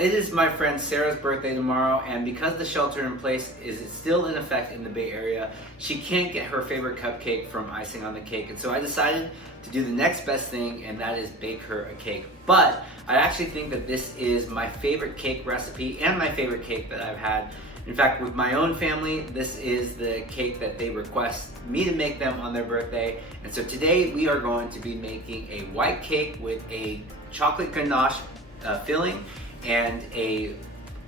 it is my friend Sarah's birthday tomorrow, and because the shelter in place is still in effect in the Bay Area, she can't get her favorite cupcake from icing on the cake. And so I decided to do the next best thing, and that is bake her a cake. But I actually think that this is my favorite cake recipe and my favorite cake that I've had. In fact, with my own family, this is the cake that they request me to make them on their birthday. And so today we are going to be making a white cake with a chocolate ganache filling and a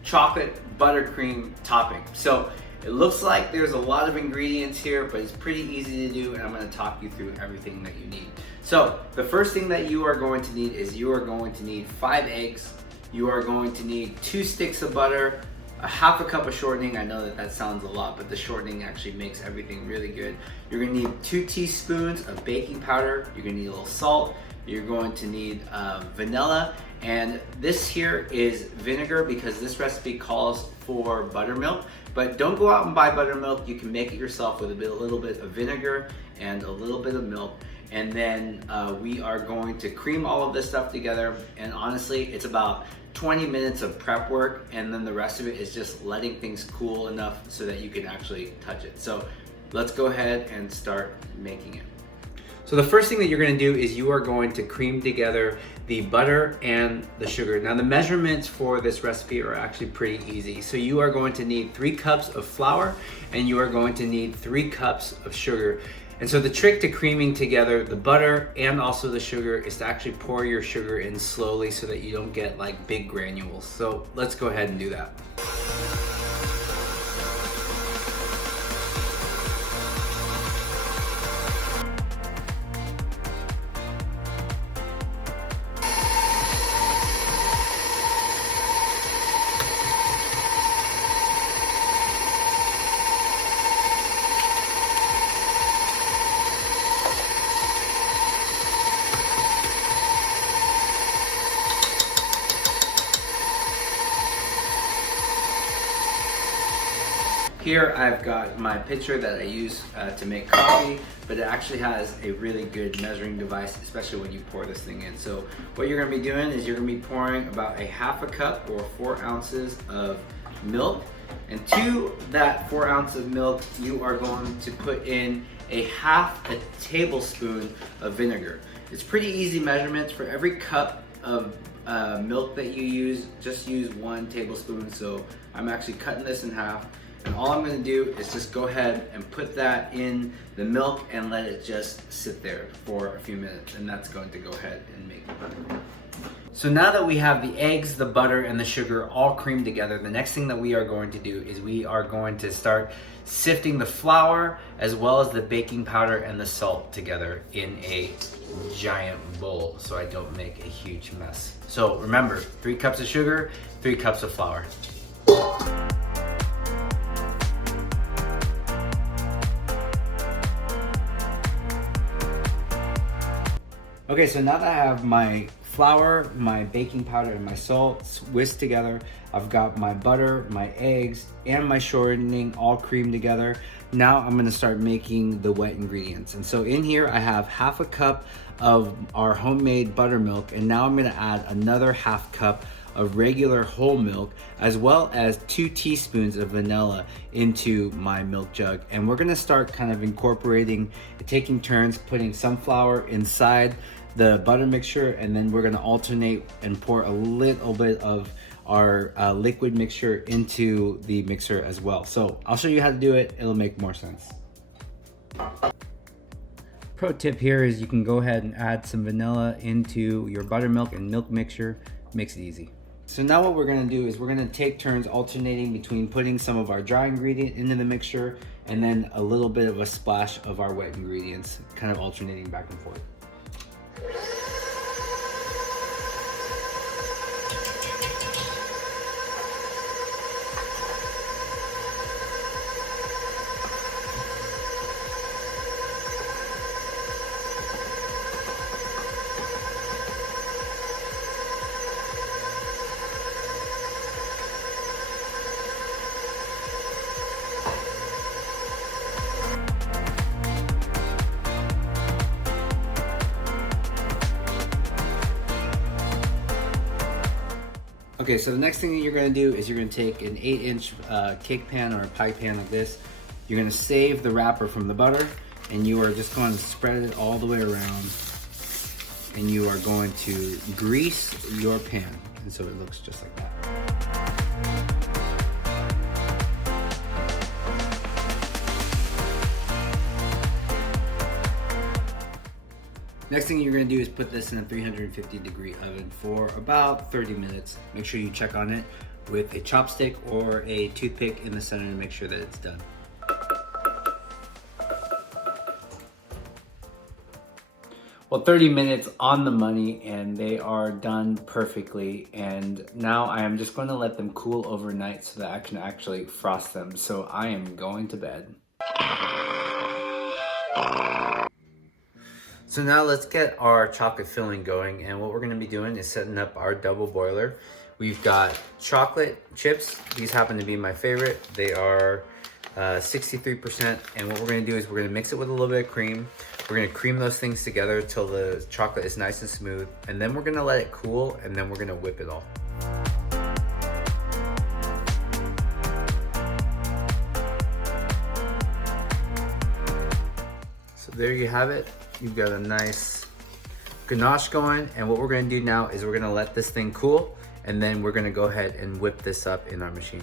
chocolate buttercream topping. So it looks like there's a lot of ingredients here, but it's pretty easy to do, and I'm going to talk you through everything that you need. So the first thing that you are going to need is you are going to need 5 eggs. You are going to need 2 sticks of butter, a half a cup of shortening. I know that that sounds a lot, but the shortening actually makes everything really good. You're going to need 2 teaspoons of baking powder. You're going to need a little salt. You're going to need vanilla, and this here is vinegar because this recipe calls for buttermilk. But don't go out and buy buttermilk. You can make it yourself with a little bit of vinegar and a little bit of milk. And then we are going to cream all of this stuff together. And honestly, it's about 20 minutes of prep work, and then the rest of it is just letting things cool enough so that you can actually touch it. So let's go ahead and start making it. So the first thing that you're going to do is you are going to cream together the butter and the sugar. Now the measurements for this recipe are actually pretty easy. So you are going to need 3 cups of flour, and you are going to need 3 cups of sugar. And so the trick to creaming together the butter and also the sugar is to actually pour your sugar in slowly so that you don't get like big granules. So let's go ahead and do that. Here I've got my pitcher that I use to make coffee, but it actually has a really good measuring device, especially when you pour this thing in. So what you're gonna be doing is you're gonna be pouring about a half a cup or 4 ounces of milk. And to that 4 ounces of milk, you are going to put in a half a tablespoon of vinegar. It's pretty easy measurements. For every cup of milk that you use, just use 1 tablespoon. So I'm actually cutting this in half. And all I'm going to do is just go ahead and put that in the milk and let it just sit there for a few minutes, and that's going to go ahead and make it butter. So now that we have the eggs, the butter, and the sugar all creamed together, the next thing that we are going to do is we are going to start sifting the flour as well as the baking powder and the salt together in a giant bowl so I don't make a huge mess. So remember, 3 cups of sugar, 3 cups of flour. Okay, so now that I have my flour, my baking powder, and my salt whisked together, I've got my butter, my eggs, and my shortening all creamed together. Now I'm gonna start making the wet ingredients. And so in here I have half a cup of our homemade buttermilk, and now I'm gonna add another half cup of regular whole milk, as well as 2 teaspoons of vanilla into my milk jug. And we're gonna start kind of incorporating, taking turns, putting some flour inside the butter mixture, and then we're gonna alternate and pour a little bit of our liquid mixture into the mixer as well. So I'll show you how to do it, it'll make more sense. Pro tip here is you can go ahead and add some vanilla into your buttermilk and milk mixture, makes it easy. So now what we're gonna do is we're gonna take turns alternating between putting some of our dry ingredient into the mixture and then a little bit of a splash of our wet ingredients, kind of alternating back and forth. Okay, so the next thing that you're gonna do is you're gonna take an 8-inch cake pan or a pie pan like this. You're gonna save the wrapper from the butter, and you are just going to spread it all the way around, and you are going to grease your pan, and so it looks just like that. Next thing you're gonna do is put this in a 350-degree oven for about 30 minutes. Make sure you check on it with a chopstick or a toothpick in the center to make sure that it's done. Well, 30 minutes on the money, and they are done perfectly. And now I am just going to let them cool overnight so that I can actually frost them. So I am going to bed. So now let's get our chocolate filling going, and what we're gonna be doing is setting up our double boiler. We've got chocolate chips. These happen to be my favorite. They are 63%, and what we're gonna do is we're gonna mix it with a little bit of cream. We're gonna cream those things together till the chocolate is nice and smooth, and then we're gonna let it cool, and then we're gonna whip it all. So there you have it. You've got a nice ganache going, and what we're gonna do now is we're gonna let this thing cool, and then we're gonna go ahead and whip this up in our machine.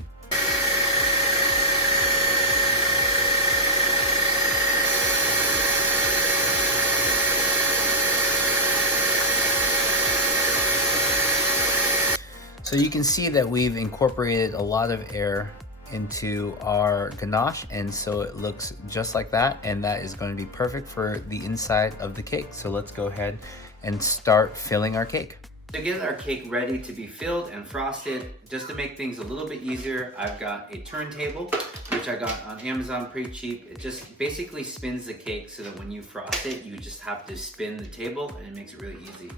So you can see that we've incorporated a lot of air into our ganache, and so it looks just like that, and that is going to be perfect for the inside of the cake. So let's go ahead and start filling our cake. To get our cake ready to be filled and frosted, just to make things a little bit easier, I've got a turntable, which I got on Amazon pretty cheap. It just basically spins the cake so that when you frost it, you just have to spin the table, and it makes it really easy.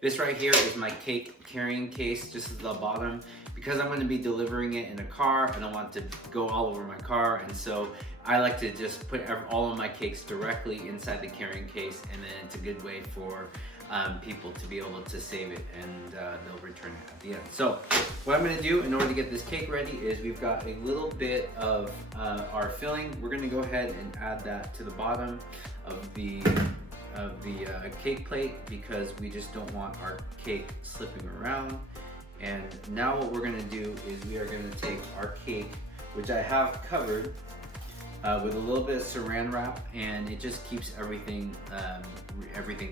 This right here is my cake carrying case, just at the bottom. Because I'm gonna be delivering it in a car, I don't want it to go all over my car, and so I like to just put all of my cakes directly inside the carrying case, and then it's a good way for people to be able to save it, and they'll return it at the end. So what I'm gonna do in order to get this cake ready is we've got a little bit of our filling. We're gonna go ahead and add that to the bottom of the cake plate, because we just don't want our cake slipping around. And now what we're gonna do is we are gonna take our cake, which I have covered with a little bit of saran wrap, and it just keeps everything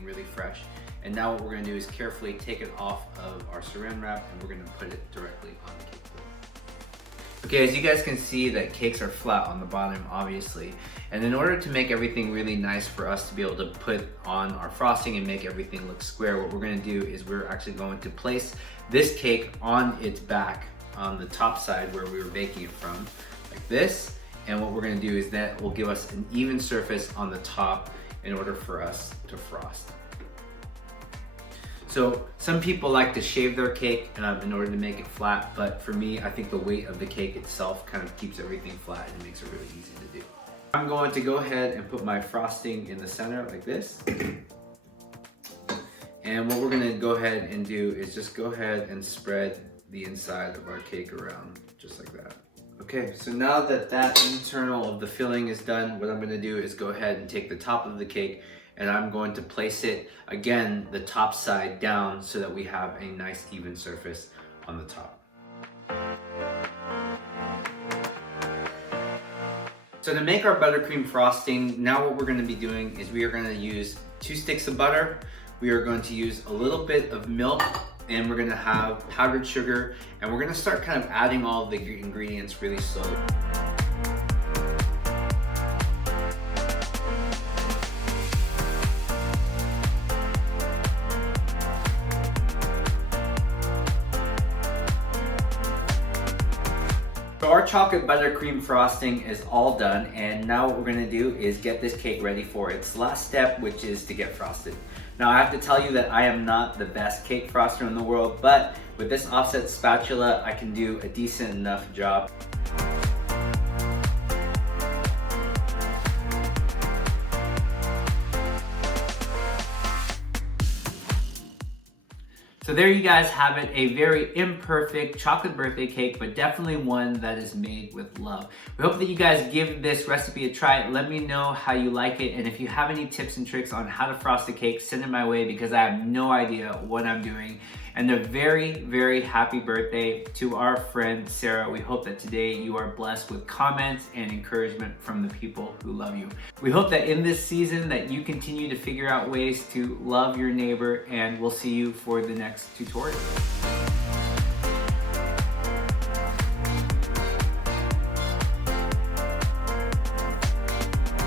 really fresh. And now what we're gonna do is carefully take it off of our saran wrap, and we're gonna put it directly on the cake plate. Okay, as you guys can see, that cakes are flat on the bottom, obviously. And in order to make everything really nice for us to be able to put on our frosting and make everything look square, what we're gonna do is we're actually going to place this cake on its back, on the top side where we were baking it from, like this. And what we're gonna do is that will give us an even surface on the top in order for us to frost. So some people like to shave their cake in order to make it flat, but for me, I think the weight of the cake itself kind of keeps everything flat and makes it really easy to do. I'm going to go ahead and put my frosting in the center like this. And what we're gonna go ahead and do is just go ahead and spread the inside of our cake around, just like that. Okay, so now that that internal of the filling is done, what I'm gonna do is go ahead and take the top of the cake, and I'm going to place it, again, the top side down so that we have a nice even surface on the top. So to make our buttercream frosting, now what we're gonna be doing is we are gonna use 2 sticks of butter. We are going to use a little bit of milk, and we're gonna have powdered sugar, and we're gonna start kind of adding all of the ingredients really slowly. So our chocolate buttercream frosting is all done, and now what we're gonna do is get this cake ready for its last step, which is to get frosted. Now I have to tell you that I am not the best cake froster in the world, but with this offset spatula, I can do a decent enough job. So So there you guys have it, a very imperfect chocolate birthday cake, but definitely one that is made with love. We hope that you guys give this recipe a try. Let me know how you like it, and if you have any tips and tricks on how to frost a cake, send it my way because I have no idea what I'm doing. And a very, very happy birthday to our friend Sarah. We hope that today you are blessed with comments and encouragement from the people who love you. We hope that in this season that you continue to figure out ways to love your neighbor, and we'll see you for the next tutorial.